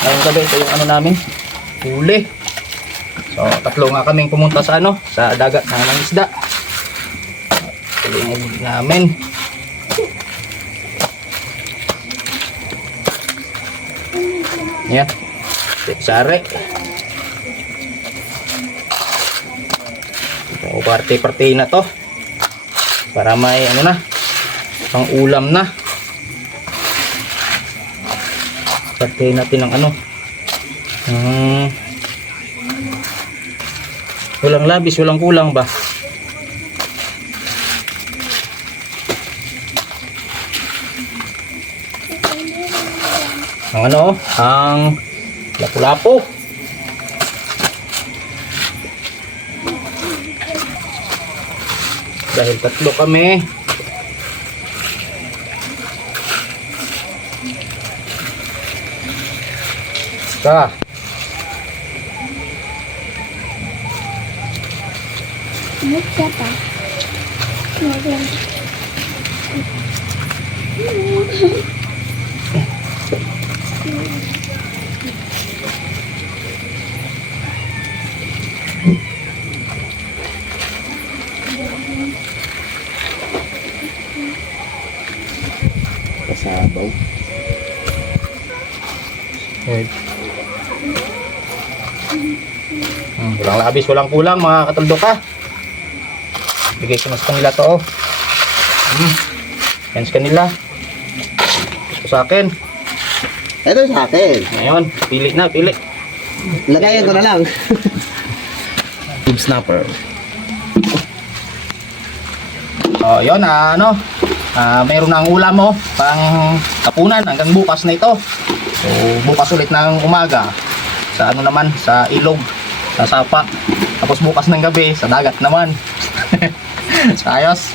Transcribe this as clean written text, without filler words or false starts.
Ngayong gabi, ito yung ano namin, huli. So, tatlo nga kaming pumunta sa ano, sa dagat na ng isda. Ito yung huli namin. Yan. Sari. So, parte-parte na to. Para may ano na, pang ulam na. Parte natin ng ano. Walang labis, walang kulang ba? Ang ano, ang lapu-lapu. Dahil tatlo kami. Ka. Siapa? Kasabaw. Okay. Walang labis, walang kulang mga katuldo ka. Bigay ko na sa kanila to. Yan sa kanila. Ito sa akin. Ito sa akin. Ngayon, pili na, pili. Lagayan ko na lang. Tube snapper. So, yun ano. Mayroon na ang ulam mo. Pang kapunan hanggang bukas na ito. So, bukas ulit ng umaga. Sa ano naman, sa ilog. Sa sapa. Tapos bukas ng gabi, sa dagat naman. Ayos.